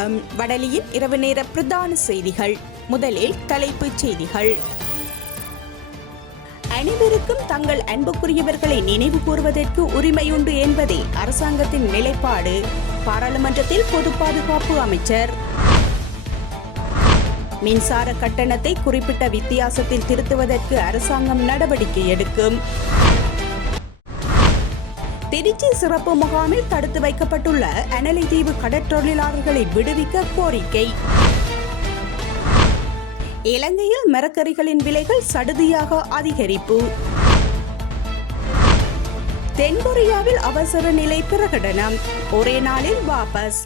வணக்கம். வடலியின் இரவு நேர பிரதான செய்திகள். முதலில் தலைப்புச் செய்திகள். அனைவருக்கும் தங்கள் அன்புக்குரியவர்களை நினைவு கூறுவதற்கு உரிமையுண்டு என்பதே அரசாங்கத்தின் நிலைப்பாடு. பாராளுமன்றத்தில் பொது பாதுகாப்பு அமைச்சர். மின்சார கட்டணத்தை குறிப்பிட்ட வித்தியாசத்தில் திருத்துவதற்கு அரசாங்கம் நடவடிக்கை எடுக்கும். திருச்சி சிறப்பு முகாமில் தடுத்து வைக்கப்பட்டுள்ள அனலை தீவு கடற்றொழிலாளர்களை விடுவிக்க கோரிக்கை. இலங்கையில் மரக்கறிகளின் விலைகள் சடுதியாக அதிகரிப்பு. தென்கொரியாவில் அவசர நிலை பிரகடனம், ஒரே நாளில் வாபஸ்.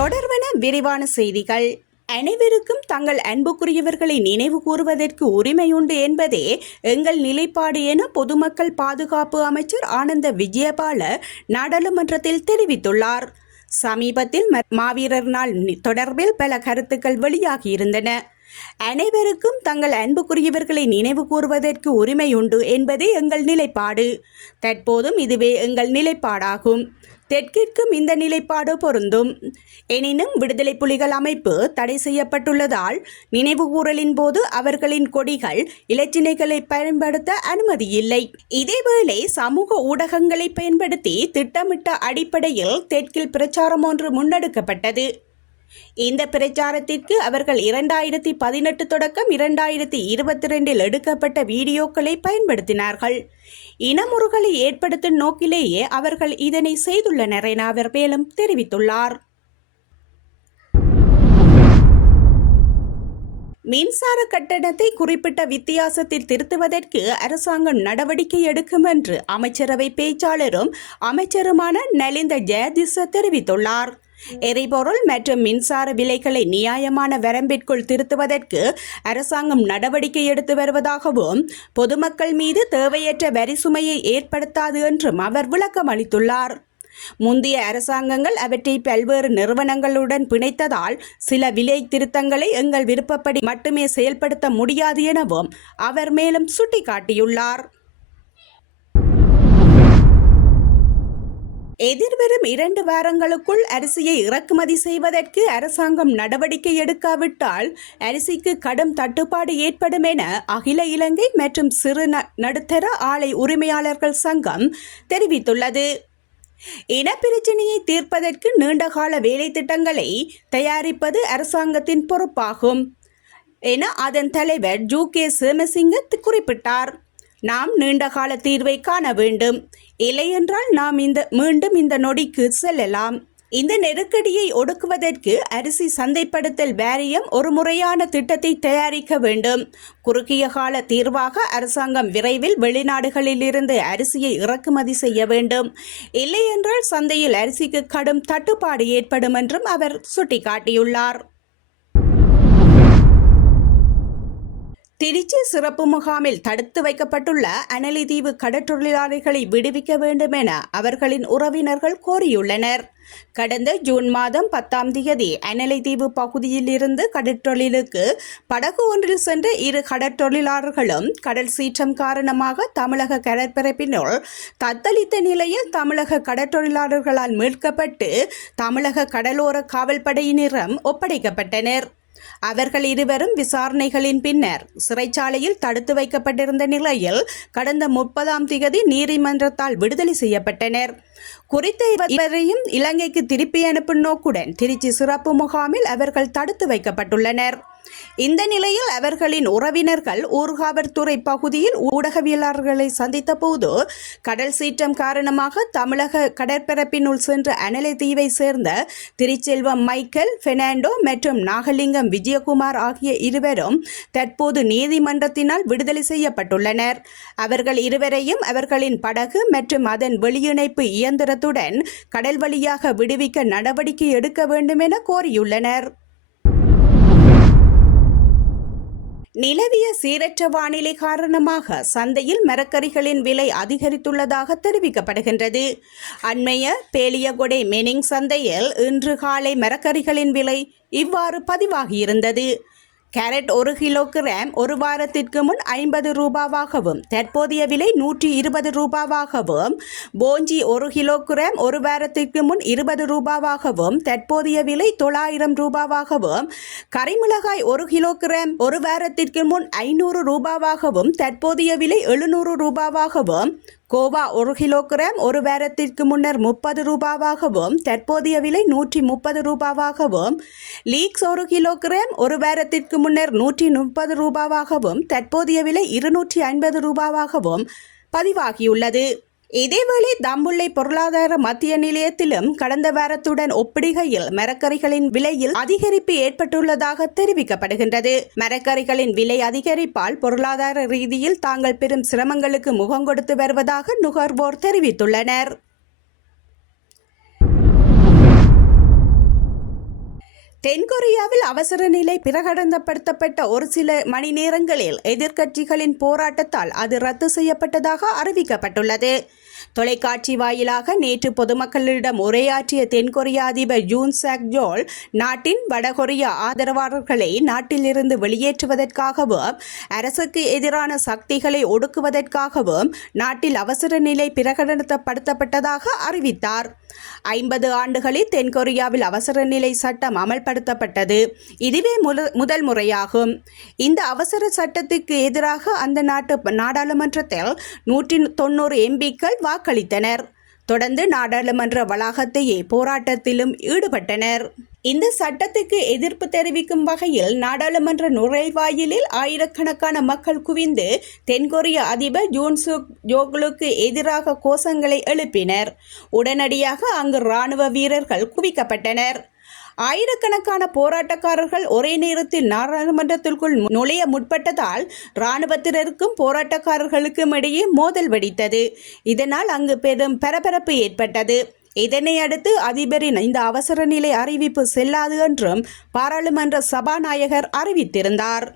தொடர்வன விரிவான செய்திகள். அனைவருக்கும் தங்கள் அன்புக்குரியவர்களை நினைவு கூறுவதற்கு உரிமையுண்டு என்பதே எங்கள் நிலைப்பாடு என பொதுமக்கள் பாதுகாப்பு அமைச்சர் ஆனந்த விஜயபால நாடாளுமன்றத்தில் தெரிவித்துள்ளார். சமீபத்தில் மாவீரர் நாள் தொடர்பில் பல கருத்துக்கள் வெளியாகியிருந்தன. அனைவருக்கும் தங்கள் அன்புக்குரியவர்களை நினைவு கூறுவதற்கு உரிமையுண்டு என்பதே எங்கள் நிலைப்பாடு. தற்போதும் இதுவே எங்கள் நிலைப்பாடாகும். தெற்கிற்கும் இந்த நிலைப்பாடு பொருந்தும். எனினும் விடுதலை புலிகள் அமைப்பு தடை செய்யப்பட்டுள்ளதால் நினைவுகூறலின் போது அவர்களின் கொடிகள் இலச்சினைகளை பயன்படுத்த அனுமதியில்லை. இதேவேளை சமூக ஊடகங்களை பயன்படுத்தி திட்டமிட்ட அடிப்படையில் தெற்கில் பிரச்சாரம் ஒன்று முன்னெடுக்கப்பட்டது. இந்த பிரச்சாரத்திற்கு அவர்கள் 2018 தொடக்கம் 2022 எடுக்கப்பட்ட வீடியோக்களை பயன்படுத்தினார்கள். இனமுறுகளை ஏற்படுத்தும் நோக்கிலேயே அவர்கள் இதனை செய்துள்ளனர் என அவர் மேலும் தெரிவித்துள்ளார். மின்சார கட்டணத்தை குறிப்பிட்ட வித்தியாசத்தில் திருத்துவதற்கு அரசாங்கம் நடவடிக்கை எடுக்கும் என்று அமைச்சரவை பேச்சாளரும் அமைச்சருமான நலிந்த ஜெயதிச தெரிவித்துள்ளார். எரிபொருள் மற்றும் மின்சார விலைகளை நியாயமான வரம்பிற்குள் திருத்துவதற்கு அரசாங்கம் நடவடிக்கை எடுத்து வருவதாகவும் பொதுமக்கள் மீது தேவையற்ற வரி சுமையை ஏற்படுத்தாது என்றும் அவர் விளக்கம் அளித்துள்ளார். முந்தைய அரசாங்கங்கள் அவற்றை பல்வேறு நிறுவனங்களுடன் பிணைத்ததால் சில விலை திருத்தங்களை எங்கள் விருப்பப்படி மட்டுமே செயல்படுத்த முடியாது எனவும் அவர் மேலும் சுட்டிக்காட்டியுள்ளார். எதிர்வரும் 2 வாரங்களுக்குள் அரிசியை இறக்குமதி செய்வதற்கு அரசாங்கம் நடவடிக்கை எடுக்காவிட்டால் அரிசிக்கு கடும் தட்டுப்பாடு ஏற்படும் என அகில இலங்கை மற்றும் சிறு நடுத்தர ஆலை உரிமையாளர்கள் சங்கம் தெரிவித்துள்ளது. இனப்பிரச்சினையை தீர்ப்பதற்கு நீண்டகால வேலை திட்டங்களை தயாரிப்பது அரசாங்கத்தின் பொறுப்பாகும் என அதன் தலைவர் ஜூகே சேமசிங்க குறிப்பிட்டார். நாம் நீண்டகால தீர்வை காண வேண்டும். இல்லையென்றால் நாம் மீண்டும் இந்த நொடிக்கு செல்லலாம். இந்த நெருக்கடியை ஒடுக்குவதற்கு அரிசி சந்தைப்படுத்தல் வாரியம் ஒரு முறையான திட்டத்தை தயாரிக்க வேண்டும். குறுகிய கால தீர்வாக அரசாங்கம் விரைவில் வெளிநாடுகளில் இருந்து அரிசியை இறக்குமதி செய்ய வேண்டும். இல்லையென்றால் சந்தையில் அரிசிக்கு கடும் தட்டுப்பாடு ஏற்படும் என்றும் அவர் சுட்டிக்காட்டியுள்ளார். திருச்சி சிறப்பு முகாமில் தடுத்து வைக்கப்பட்டுள்ள அனலை தீவு கடற்றொழிலாளர்களை விடுவிக்க வேண்டும் என அவர்களின் உறவினர்கள் கோரியுள்ளனர். கடந்த ஜூன் மாதம் 10ஆம் தேதி அனலை தீவு பகுதியில் இருந்து கடற்றொழிலுக்கு படகு ஒன்றில் சென்ற 2 கடற்றொழிலாளர்களும் கடல் சீற்றம் காரணமாக தமிழக கடற்பரப்பினுள் தத்தளித்த நிலையில் தமிழக கடற்றொழிலாளர்களால் மீட்கப்பட்டு தமிழக கடலோர காவல்படையினரிடம் ஒப்படைக்கப்பட்டனர். அவர்கள் இருவரும் விசாரணைகளின் பின்னர் சிறைச்சாலையில் தடுத்து வைக்கப்பட்டிருந்த நிலையில் கடந்த 30ஆம் தேதி நீதிமன்றத்தால் விடுதலை செய்யப்பட்டனர். குறித்த இவரையும் இலங்கைக்கு திருப்பி அனுப்பும் நோக்குடன் திருச்சி சிறப்பு முகாமில் அவர்கள் தடுத்து வைக்கப்பட்டுள்ளனர். இந்த நிலையில் அவர்களின் உறவினர்கள் ஊர்காவற்துறை பகுதியில் ஊடகவியலாளர்களை சந்தித்த போது கடல் சீற்றம் காரணமாக தமிழக கடற்பரப்பினுள் சென்ற அனலை தீவை சேர்ந்த திருச்செல்வம் மைக்கேல் பெர்னாண்டோ மற்றும் நாகலிங்கம் விஜயகுமார் ஆகிய இருவரும் தற்போது நீதிமன்றத்தினால் விடுதலை செய்யப்பட்டுள்ளனர். அவர்கள் இருவரையும் அவர்களின் படகு மற்றும் அதன் வெளியிணைப்பு இயந்திரத்துடன் கடல் வழியாக விடுவிக்க நடவடிக்கை எடுக்க வேண்டும் என கோரியுள்ளனர். நிலவிய சீரற்ற வானிலை காரணமாக சந்தையில் மரக்கறிகளின் விலை அதிகரித்துள்ளதாக தெரிவிக்கப்படுகின்றது. அண்மைய பேலியகொடை மெனிங் சந்தையில் இன்று காலை மரக்கறிகளின் விலை இவ்வாறு பதிவாகியிருந்தது. கேரட் 1 கிலோகிராம் ஒரு வாரத்திற்கு முன் 50 ரூபாவாகவும் தற்போதைய விலை 120 ரூபாவாகவும், போஞ்சி 1 கிலோகிராம் ஒரு வாரத்திற்கு முன் 20 ரூபாவாகவும் தற்போதைய விலை 900 ரூபாவாகவும், கரிமிளகாய் 1 கிலோகிராம் ஒரு வாரத்திற்கு முன் 500 ரூபாவாகவும் தற்போதைய விலை 700 ரூபாவாகவும், கோவா 1 கிலோகிராம் ஒரு வாரத்திற்கு முன்னர் 30 ரூபாவாகவும் தற்போதைய விலை 130 ரூபாவாகவும், லீக்ஸ் 1 கிலோகிராம் ஒரு வாரத்திற்கு முன்னர் 130 ரூபாவாகவும் தற்போதைய விலை 250 ரூபாவாகவும் பதிவாகியுள்ளது. இதேவேளை தம்புள்ளை பொருளாதார மத்திய நிலையத்திலும் கடந்த வாரத்துடன் ஒப்பிடுகையில் மரக்கறிகளின் விலையில் அதிகரிப்பு ஏற்பட்டுள்ளதாக தெரிவிக்கப்படுகின்றது. மரக்கறிகளின் விலை அதிகரிப்பால் பொருளாதார ரீதியில் தாங்கள் பெரும் சிரமங்களுக்கு முகம் கொடுத்து வருவதாக நுகர்வோர் தெரிவித்துள்ளனர். தென்கொரியாவில் அவசர நிலை பிரகடனப்படுத்தப்பட்ட ஒரு சில மணி நேரங்களில் எதிர்க்கட்சிகளின் போராட்டத்தால் அது ரத்து செய்யப்பட்டதாக அறிவிக்கப்பட்டுள்ளது. தொலைக்காட்சி வாயிலாக நேற்று பொதுமக்களிடம் உரையாற்றிய தென்கொரிய அதிபர் யூன் சாக் யோல் நாட்டின் வடகொரிய ஆதரவாளர்களை நாட்டிலிருந்து வெளியேற்றுவதற்காகவும் அரசுக்கு எதிரான சக்திகளை ஒடுக்குவதற்காகவும் நாட்டில் அவசர நிலை பிரகடனப்படுத்தப்பட்டதாக அறிவித்தார். 50 ஆண்டுகளில் தென்கொரியாவில் அவசர நிலை சட்டம் அமல்படுத்தப்பட்டது. இதுவே முதல் முறையாகும். இந்த அவசர சட்டத்துக்கு எதிராக அந்த நாட்டு நாடாளுமன்றத்தில் 190 எம்பிக்கள் வாக்களித்தனர். தொடர்ந்து நாடாளுமன்ற வளாகத்தையே போராட்டத்திலும் ஈடுபட்டனர். இந்த சட்டத்துக்கு எதிர்ப்பு தெரிவிக்கும் வகையில் நாடாளுமன்ற நுழைவாயிலில் ஆயிரக்கணக்கான மக்கள் குவிந்து தென்கொரிய அதிபர் யூன் சுக் யோலுக்கு எதிராக கோஷங்களை எழுப்பினர். உடனடியாக அங்கு இராணுவ வீரர்கள் குவிக்கப்பட்டனர். ஆயிரக்கணக்கான போராட்டக்காரர்கள் ஒரே நேரத்தில் நாடாளுமன்றத்திற்குள் நுழைய முற்பட்டதால் இராணுவத்தினருக்கும் போராட்டக்காரர்களுக்கும் இடையே மோதல் வெடித்தது. இதனால் அங்கு பெரும் பரபரப்பு ஏற்பட்டது. இதனை அடுத்து அதிபரின் இந்த அவசர நிலை அறிவிப்பு செல்லாது என்றும் பாராளுமன்ற சபாநாயகர் அறிவித்திருந்தார்.